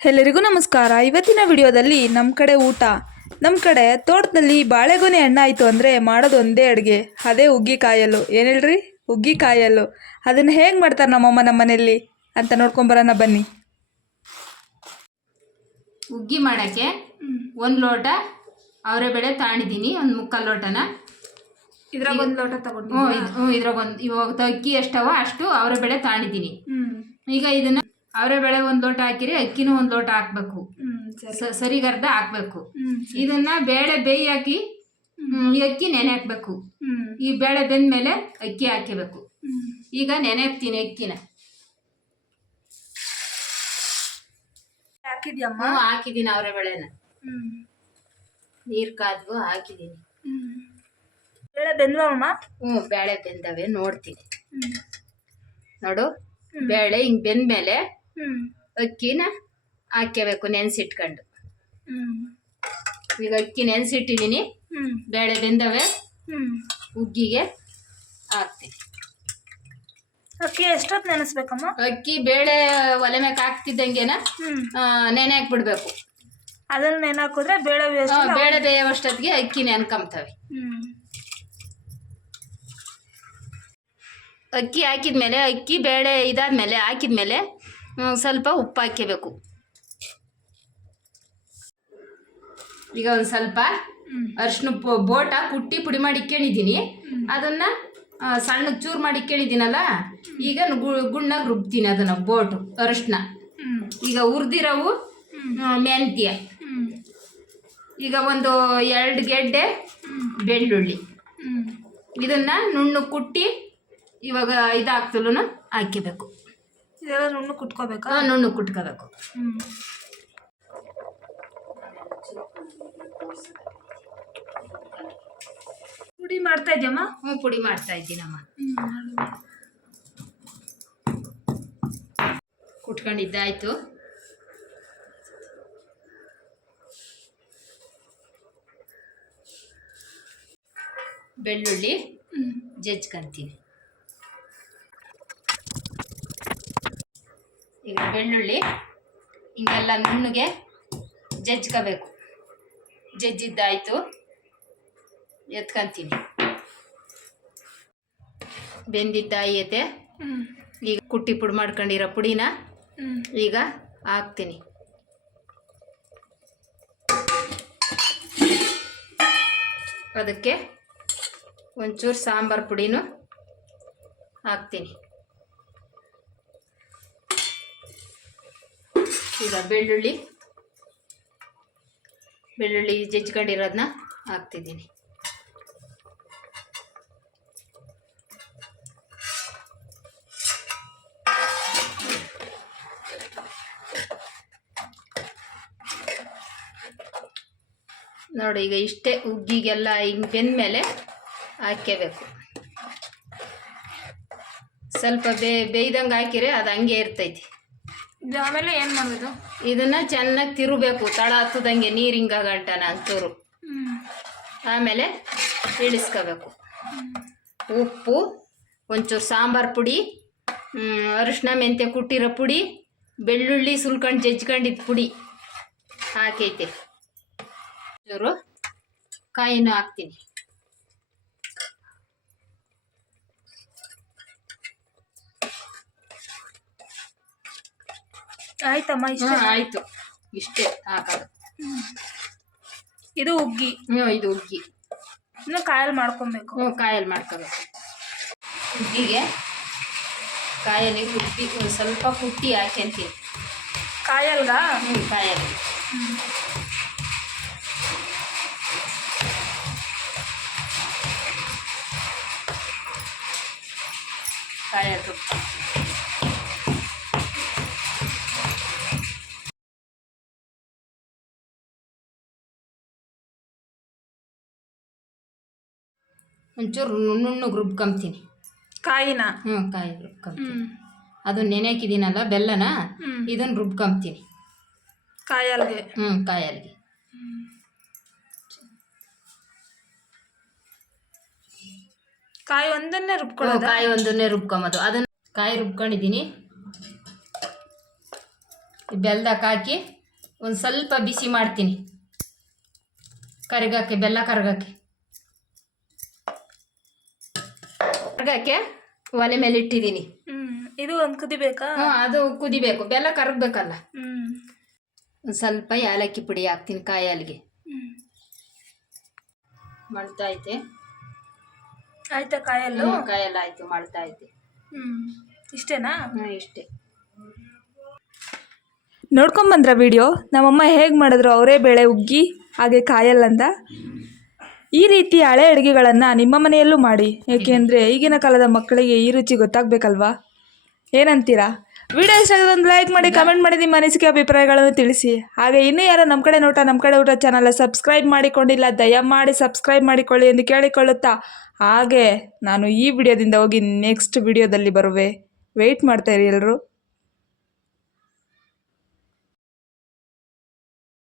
ಎಲ್ಲರಿಗೂ ನಮಸ್ಕಾರ. ಇವತ್ತಿನ ವಿಡಿಯೋದಲ್ಲಿ ನಮ್ಮ ಕಡೆ ಊಟ. ನಮ್ಮ ಕಡೆ ತೋಟದಲ್ಲಿ ಬಾಳೆಗೊನೆ ಹಣ್ಣಾಯಿತು ಅಂದರೆ ಮಾಡೋದು ಒಂದೇ ಅಡುಗೆ. ಅದೇ ಹುಗ್ಗಿಕಾಯಲ್ಲು ಏನು ಹೇಳ್ರಿ? ಹುಗ್ಗಿಕಾಯಲ್ಲು ಅದನ್ನು ಹೇಗೆ ಮಾಡ್ತಾರೆ ನಮ್ಮಮ್ಮ ನಮ್ಮ ಮನೆಯಲ್ಲಿ ಅಂತ ನೋಡ್ಕೊಂಬರೋಣ ಬನ್ನಿ. ಹುಗ್ಗಿ ಮಾಡೋಕ್ಕೆ ಒಂದು ಲೋಟ ಅವರೇ ಬೆಳೆ ತಾಣಿದ್ದೀನಿ ಒಂದು ಮುಕ್ಕಾಲು ಲೋಟನ. ಇದ್ರಾಗ ಒಂದು ಲೋಟ ತಗೊಂಡು ಹ್ಞೂ ಇದ್ರಾಗ ಒಂದು ಇವಾಗ ಅಕ್ಕಿ ಎಷ್ಟವ ಅಷ್ಟು ಅವರೇ ಬೆಳೆ ತಾಣಿದ್ದೀನಿ ಈಗ ಇದನ್ನ ಅವರೆ ಬೇಳೆ ಒಂದು ಲೋಟ ಹಾಕಿರಿ ಅಕ್ಕಿನೂ ಒಂದು ಲೋಟ ಹಾಕ್ಬೇಕು. ಸ- ಸರಿಗರ್ಧ ಹಾಕ್ಬೇಕು. ಇದನ್ನ ಬೇಳೆ ಬೇಯಿ ಹಾಕಿ ಈ ಅಕ್ಕಿ ನೆನೆ ಹಾಕ್ಬೇಕು. ಈ ಬೇಳೆ ಬೆಂದ್ಮೇಲೆ ಅಕ್ಕಿ ಹಾಕಬೇಕು. ಈಗ ನೆನೆ ಹಾಕ್ತೀನಿ ಅಕ್ಕಿನ. ಹಾಕಿದ್ಯಮ್ಮ? ಹಾಕಿದ್ದೀನಿ ಅವರೆ ಬೇಳೆನ. ನೀರು ಕಾದ್ವು ಹಾಕಿದ್ದೀನಿ. ಬೇಳೆ ಬೆಂದವಮ್ಮ? ಹ್ಞೂ ಬೇಳೆ ಬೆಂದವೆ ನೋಡ್ತೀನಿ. ನೋಡು ಬೇಳೆ ಹಿಂಗೆ ಬೆಂದ್ಮೇಲೆ ಅಕ್ಕಿನ ಹಾಕ್ಕೋಬೇಕು ನೆನೆಸಿಟ್ಕೊಂಡು. ಈಗ ಅಕ್ಕಿ ನೆನೆಸಿಟ್ಟಿದ್ದೀನಿ ಬೇಳೆ ಬೆಂದವೆ. ಹುಗ್ಗಿಗೆ ಹಾಕ್ತೀನಿ. ಅಕ್ಕಿ ಎಷ್ಟೊತ್ತು ನೆನೆಸ್ಬೇಕಮ್ಮ? ಅಕ್ಕಿ ಬೇಳೆ ಒಲೆ ಮೇಲೆ ಹಾಕ್ತಿದ್ದಂಗೆನ? ನೆನೆ ಹಾಕ್ಬಿಡ್ಬೇಕು. ಅದನ್ನ ನೆನೆ ಹಾಕಿದ್ರೆ ಬೇಳೆ ಬೇಳೆ ಬೇಯೋವಷ್ಟೊತ್ತಿಗೆ ಅಕ್ಕಿ ನೆನ್ಕೊಂತವೆ ಅಕ್ಕಿ ಹಾಕಿದ್ಮೇಲೆ ಅಕ್ಕಿ ಬೇಳೆ ಇದಾದ್ಮೇಲೆ ಹಾಕಿದ್ಮೇಲೆ ಸ್ವಲ್ಪ ಉಪ್ಪು ಹಾಕ್ಕೋಬೇಕು ಈಗ ಒಂದು ಸ್ವಲ್ಪ ಅರ್ಶಿನ ಬೋಟ ಕುಟ್ಟಿ ಪುಡಿ ಮಾಡಿ ಇಕ್ಕೊಂಡಿದ್ದೀನಿ ಅದನ್ನ ಸಣ್ಣ ಸಣ್ಣಗೆ ಚೂರು ಮಾಡಿ ಇಕ್ಕೊಂಡಿದ್ದೀನಲ್ಲ ಈಗ ಗು- ಗುಣ್ಣಾಗ ರುಬ್ತೀನಿ ಅದನ್ನ ಬೋಟು ಅರ್ಶಿನ ಈಗ ಹುರಿದಿರೋವು ಮೆಂತ್ಯ. ಈಗ ಒಂದು ಎರಡು ಗೆಡ್ಡೆ ಬೆಳ್ಳುಳ್ಳಿ. ಇದನ್ನ ನುಣ್ಣು ಕುಟ್ಟಿ ಇವಾಗ ಇದಾಗ್ತಲೂ ಹಾಕ್ಕೋಬೇಕು ಇದೆಲ್ಲ ನುಣ್ಣು ಕುಟ್ಕೋಬೇಕಾ? ನುಣ್ಣು ಕುಟ್ಕೋಬೇಕು. ಪುಡಿ ಮಾಡ್ತಾ ಇದೆಯಮ್ಮ? ಹ್ಞೂ ಪುಡಿ ಮಾಡ್ತಾ ಇದ್ದೀನಮ್ಮ. ಕುಟ್ಕೊಂಡಿದ್ದಾಯ್ತು. ಬೆಳ್ಳುಳ್ಳಿ ಜಜ್ಕೊಂತೀನಿ. ಈಗ ಬೆಳ್ಳುಳ್ಳಿ ಹಿಂಗೆಲ್ಲ ನುಣ್ಣಗೆ ಜಜ್ಕೋಬೇಕು. ಜಜ್ಜಿದ್ದಾಯಿತು. ಎತ್ಕೊಂತೀನಿ. ಬೆಂದಿದ್ದಾಯತೆ ಈಗ ಕುಟ್ಟಿ ಪುಡಿ ಮಾಡ್ಕೊಂಡಿರೋ ಪುಡಿನ ಈಗ ಹಾಕ್ತೀನಿ. ಅದಕ್ಕೆ ಒಂಚೂರು ಸಾಂಬಾರು ಪುಡಿನೂ ಹಾಕ್ತೀನಿ. ಈಗ ಬೆಳ್ಳುಳ್ಳಿ. ಬೆಳ್ಳುಳ್ಳಿ ಜಜ್ಕೊಂಡಿರೋದನ್ನ ಹಾಕ್ತಿದ್ದೀನಿ. ನೋಡಿ, ಈಗ ಇಷ್ಟೇ ಉಗ್ಗಿಗೆಲ್ಲ ಹಿಂಗೆ ಬೆಂದಮೇಲೆ ಹಾಕ್ಕೋಬೇಕು ಸ್ವಲ್ಪ ಬೇ ಬೇಯ್ದಂಗೆ ಹಾಕಿರೆ ಅದು ಹಂಗೆ ಇರ್ತೈತಿ. ಇದು ಆಮೇಲೆ ಏನು ಮಾಡೋದು? ಇದನ್ನ ಚೆನ್ನಾಗಿ ತಿರುಬೇಕು ತಳ ಹತ್ತದಂಗೆ ನೀರು ಹಿಂಗಾಗಂಟನ ಅಂತೂರು. ಆಮೇಲೆ ಇಳಿಸ್ಕೋಬೇಕು. ಉಪ್ಪು ಒಂಚೂರು ಸಾಂಬಾರು ಪುಡಿ ಅರಿಶಿನ ಮೆಂತ್ಯ ಕುಟ್ಟಿರೋ ಪುಡಿ ಬೆಳ್ಳುಳ್ಳಿ ಸುಲ್ಕೊಂಡು ಜಜ್ಕೊಂಡಿದ್ದ ಪುಡಿ ಹಾಕೈತೆ. ಚೂರು ಕಾಯಿನೂ ಹಾಕ್ತೀನಿ. ಆಯ್ತಮ್ಮ ಇಷ್ಟ. ಆಯ್ತು ಆಯಿತು. ಇಷ್ಟೇ ಹಾಕೋದು ಇದು ಹುಗ್ಗಿ ಹ್ಞೂ ಇದು ಹುಗ್ಗಿ ಇನ್ನು ಕಾಯಲ್ ಮಾಡ್ಕೊಬೇಕು. ಹ್ಞೂ ಕಾಯಲ್ಲಿ ಮಾಡ್ಕೋಬೇಕು. ಹುಗ್ಗಿಗೆ ಕಾಯಲ್ಲಿ ಕುಟ್ಟಿ ಒಂದು ಸ್ವಲ್ಪ ಕುಟ್ಟಿ ಹಾಕ್ಯಂತೀನಿ ಕಾಯಲ್ಗ? ಹ್ಞೂ ಕಾಯಲ್ಲಿ. ಕಾಯಲ್ಲಿ ತುಪ್ಪ ಒಂಚೂರು ನುಣ್ಣಗೆ ರುಬ್ಕೊಂತೀನಿ ಕಾಯಿನ? ಹ್ಞೂ ಕಾಯಿ ರುಬ್ಕೊಂತೀನಿ ಅದನ್ನ ಅದು ನೆನೆ ಹಾಕಿದ್ದೀನಲ್ಲ ಬೆಲ್ಲನ ಇದನ್ನ ರುಬ್ಕೊಂತೀನಿ ಕಾಯಲ್ಗೆ? ಹ್ಞೂ ಕಾಯಲ್ಗೆ. ಕಾಯಿ ಒಂದನ್ನೇ ಹ್ಞೂ, ಕಾಯಿ ಒಂದನ್ನೇ ರುಬ್ಕೊಂಬೋದು ಅದನ್ನ ಕಾಯಿ ರುಬ್ಕೊಂಡಿದ್ದೀನಿ. ಬೆಲ್ದಕ್ಕೆ ಹಾಕಿ ಒಂದು ಸ್ವಲ್ಪ ಬಿಸಿ ಮಾಡ್ತೀನಿ. ಕರಗಕ್ಕೆ ಬೆಲ್ಲ ಕರಗಕ್ಕೆ. ಕರಗಕ್ಕೆ ಒಲೆ ಮೇಲೆ ಇಟ್ಟಿದ್ದೀನಿ. ಇದು ಒಂದು ಕುದಿಬೇಕಾ ಅದು ಕುದಿಬೇಕು. ಬೆಲ್ಲ ಕರಗಬೇಕಲ್ಲ. ಒಂದ್ ಸ್ವಲ್ಪ ಏಲಕ್ಕಿ ಪುಡಿ ಹಾಕ್ತೀನಿ ಕಾಯಲ್ಗೆ. ಮಾಡ್ತಾ ಐತೆ. ಆಯ್ತಾ ಕಾಯಲ್ಲ? ಕಾಯಲ್ಲ ಆಯ್ತು ಮಾಡ್ತಾ ಐತೆ. ಇಷ್ಟೇನಾ? ಇಷ್ಟೇ. ನೋಡ್ಕೊಂಬಂದ್ರ ವಿಡಿಯೋ ನಮ್ಮಮ್ಮ ಹೇಗೆ ಮಾಡಿದ್ರು ಅವರೇ ಬೇಳೆ ಉಗ್ಗಿ ಹಾಗೆ ಕಾಯಲ್ಲಂದ ಈ ರೀತಿ ಹಳೆ ಅಡುಗೆಗಳನ್ನು ನಿಮ್ಮ ಮನೆಯಲ್ಲೂ ಮಾಡಿ. ಏಕೆಂದರೆ ಈಗಿನ ಕಾಲದ ಮಕ್ಕಳಿಗೆ ಈ ರುಚಿ ಗೊತ್ತಾಗಬೇಕಲ್ವಾ? ಏನಂತೀರಾ? ವಿಡಿಯೋ ಇಷ್ಟ ಒಂದು ಲೈಕ್ ಮಾಡಿ, ಕಮೆಂಟ್ ಮಾಡಿ, ನಿಮ್ಮ ಅನಿಸಿಕೆ ಅಭಿಪ್ರಾಯಗಳನ್ನು ತಿಳಿಸಿ. ಹಾಗೆ ಇನ್ನೂ ಯಾರೋ ನಮ್ಮ ಕಡೆ ನೋಟ ನಮ್ಮ ಕಡೆ ಊಟ ಚಾನಲ್ ಸಬ್ಸ್ಕ್ರೈಬ್ ಮಾಡಿಕೊಂಡಿಲ್ಲ, ದಯಮಾಡಿ ಸಬ್ಸ್ಕ್ರೈಬ್ ಮಾಡಿಕೊಳ್ಳಿ ಎಂದು ಕೇಳಿಕೊಳ್ಳುತ್ತಾ. ಹಾಗೆ ನಾನು ಈ ವಿಡಿಯೋದಿಂದ ಹೋಗಿ ನೆಕ್ಸ್ಟ್ ವಿಡಿಯೋದಲ್ಲಿ ಬರುವೆ. ವೆಯ್ಟ್ ಮಾಡ್ತಾಯಿರಿ ಎಲ್ಲರೂ